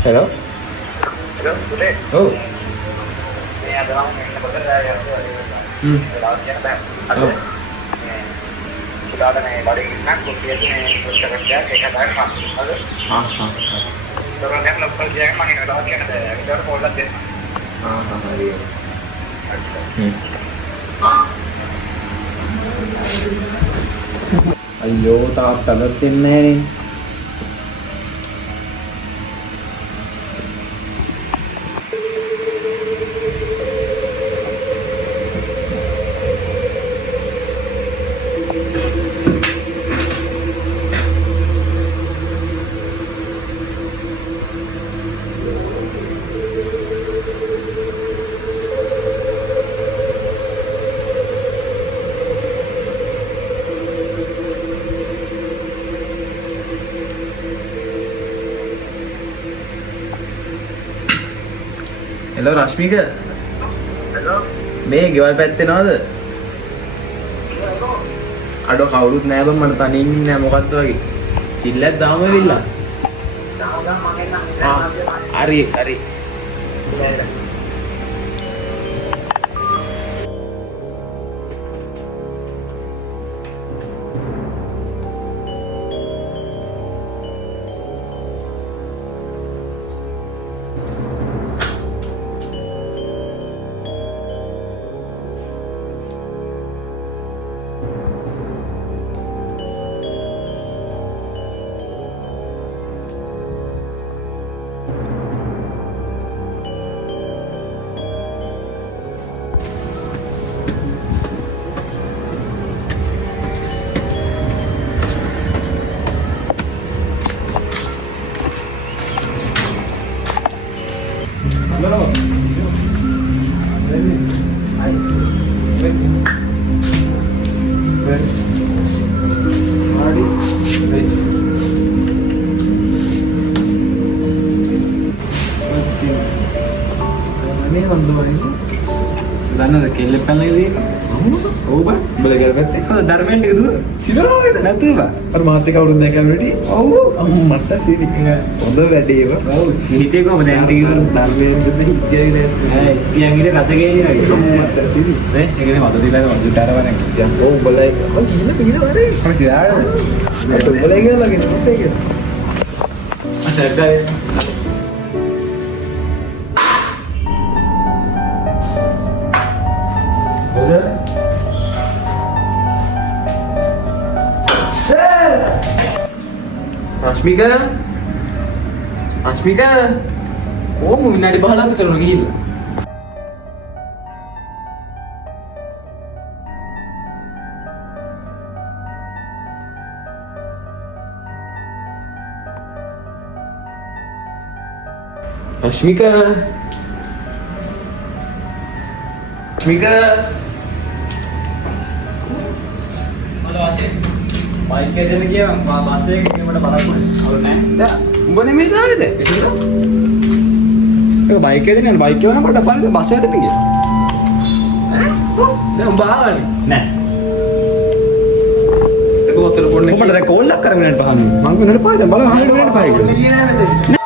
Hello? Hello, boleh? Oh. Ini ada orang yang bekerja yang itu lautnya ada. Oh. Sudah ada nih dari nak dia ini bekerja kayak ada apa? Halo. Orang yang bekerja yang mana ada yang ada. Kita harus pola deh. Iya. Ayo, tak letin nih. Hello Rashmika. Hello. මේ ගෙවල් පැත්තේ නේද? අඩෝ කවුරුත් නෑ බං මට තනියෙන් ඉන්නේ නෑ මොකද්ද වගේ. චිල්ලක් දාමු වෙවිලා. හරි හරි. Ini bantu ini. දන්නවද කෙල්ල පැනලා ඔව් බං උඹලා ගල්පැත්තේ කොහොමද ධර්මයෙන් එක දුව සිරාවට නැතුව බං අර මාත් එක්ක අවුරුද්ද දෙකක් කැමරටි. ඔව් මට සිරි. හොඳ වැඩේ ඒක. ඔව් හිතේ කොහමද දැන් ටික ධර්මයෙන් දෙන්න ඉන්නේ නෑ. හයි තියන් ඉර කත ගේනිනා මට සිරි. නේ ඒකනේ මත දිලා වදුටාර වනේ දැන් උඹලා ඒක ගිහින් වරේ. කොහොමද සිරාවට මට උඹලා ගිහලා ගෙන්න ඒක. අසර්ගාවේ Rashmika? Rashmika? කොහොම විනාඩි 15ක් විතර ගිහිල්ලා. Rashmika? Rashmika? බයික් එකෙන් ගියා මම බස් එකකින් මට බලන්න ඕනේ නෑ දැන් උඹ නෙමෙයි දාන්නේ ඒක බයික් එකෙන් යන බයික් එක නම්බරට බලන්න බස් එකෙන් ගියා දැන් උඹ ආවනේ නෑ ඒක ඔතන පොන්නේ උඹට දැන් කෝල් එකක් කරගෙන යන්න පහන්නේ මම වෙනට පාද බලන්න 100 වෙනට පායි නෑ